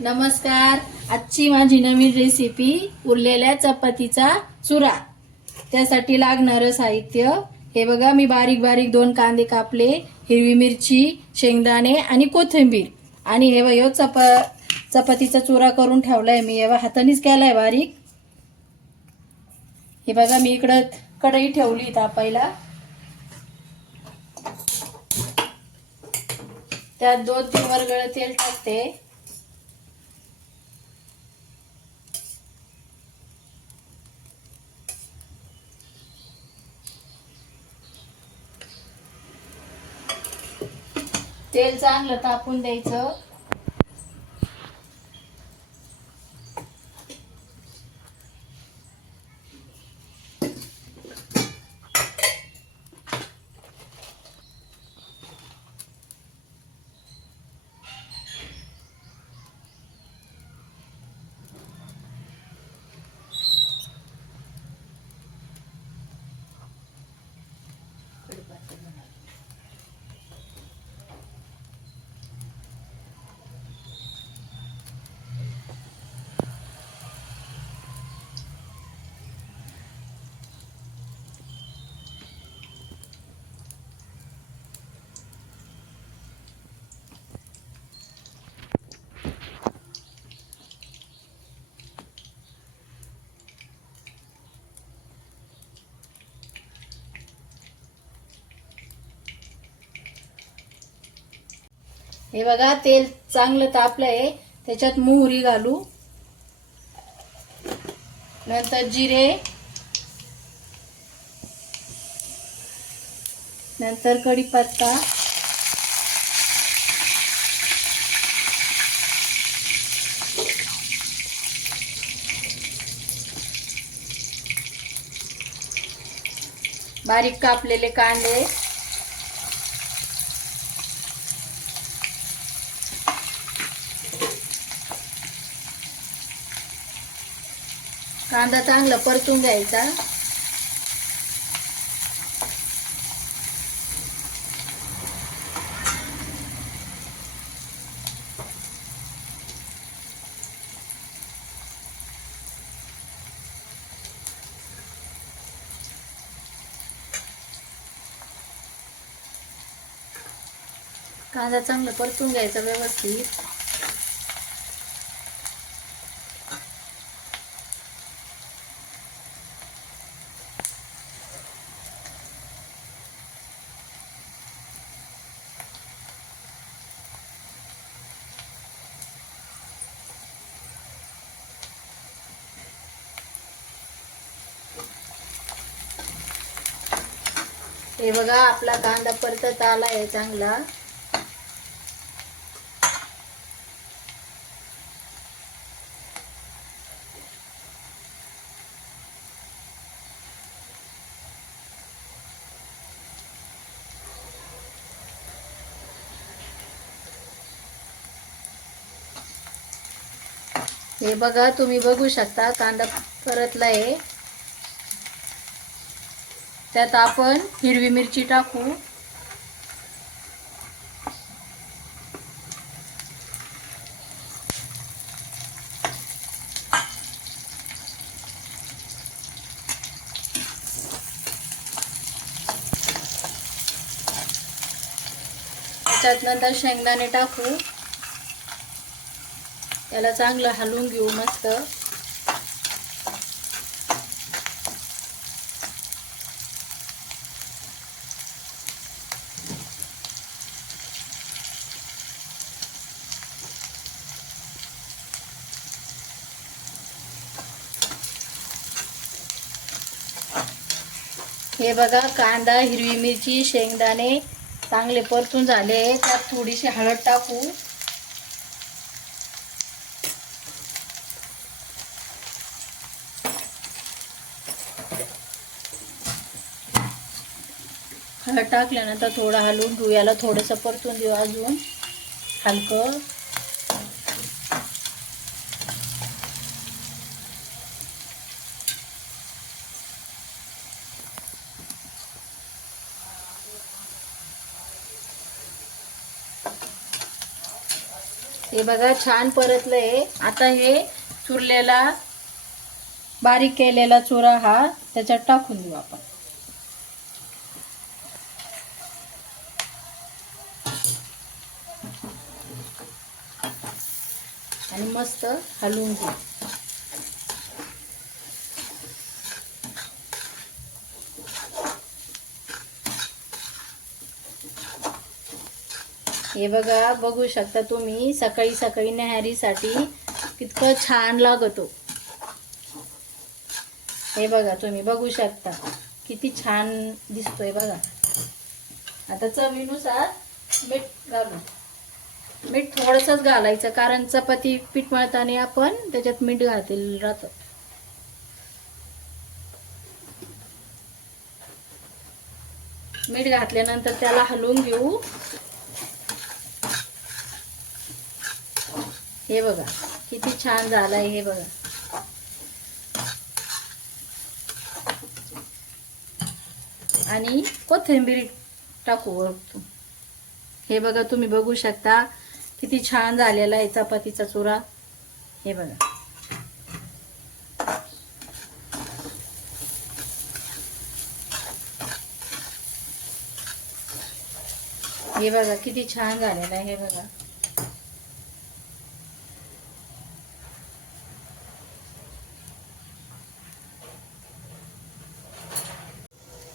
नमस्कार. आजची माझी नवीन रेसिपी उरलेल्या चपातीचा चुरा. त्यासाठी लागणारं साहित्य. हे बघा मी बारीक बारीक दोन कांदे कापले. हिरवी मिरची शेंगदाणे आणि कोथिंबीर. आणि हे बघ चपा चपातीचा चुरा करून ठेवलाय मी. हे हातानेच केला आहे बारीक. हे बघा मी इकडं कढई ठेवली तापायला त्यात दोन तीन वरगळ तेल टाकते. तेल चांगलं तापून द्यायचं. हे बघा तेल चांगलं तापलं आहे. त्याच्यात मोहरी घालू. नंतर जिरे. नंतर कढीपत्ता. बारीक कापलेले कांदे. कांदा चांगला परतून घ्यायचा. कांदा चांगला परतून घ्यायचा व्यवस्थित. हे बघा आपला कांदा परतत आला आहे चांगला. हे बघा तुम्ही बघू शकता कांदा परतला आहे त्यात आपण हिरवी मिरची टाकू. त्यात नंतर शेंगदाणे टाकू. त्याला चांगलं हलवून घेऊ मस्त. हे बघा कांदा हिरवी मिरची शेंगदाणे चांगले परतून झाले. त्यात थोडीशी हळद टाकू. हळद टाकल्यानंतर थोडं हलवून धुयाला थोडंसं परतून देऊ अजून. हलकं. हे बघा छान परतलं आहे आता हे चुरलेला बारीक केलेला चुरा हा त्याच्यात टाकून देऊ आपण. आणि मस्त हलवून घेऊ. हे बघा बघू शकता तुम्ही सकाळी सकाळी न्याहारीसाठी कितकं छान लागतो. हे बघा तुम्ही बघू शकता. किती छान दिसतोय बघा. आता चवीनुसार मीठ घालू. मीठ थोडंसंच घालायचं कारण चपाती पीठ मळताना आपण त्याच्यात मीठ घालतील राहतो मीठ घातल्यानंतर त्याला हलवून घेऊ. हे बघा किती छान झालं आहे हे बघा. आणि कोथिंबीर टाकू वरतून. हे बघा तुम्ही बघू शकता किती छान झालेला आहे चपातीचा चुरा. हे बघा. हे बघा किती छान झालेला आहे हे बघा.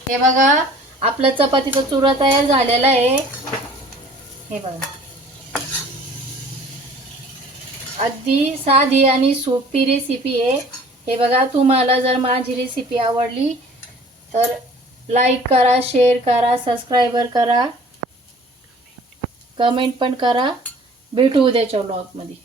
हे बघा आपला चपातीचा चुरा तयार झालेला आहे. हे बघा. अगदी साधी आणि सोपी रेसिपी आहे. हे बघा तुम्हाला जर माझी रेसिपी आवडली तर लाईक करा शेअर करा सबस्क्रायबर करा. कमेंट पण करा. भेटू उद्याच्या ब्लॉगमध्ये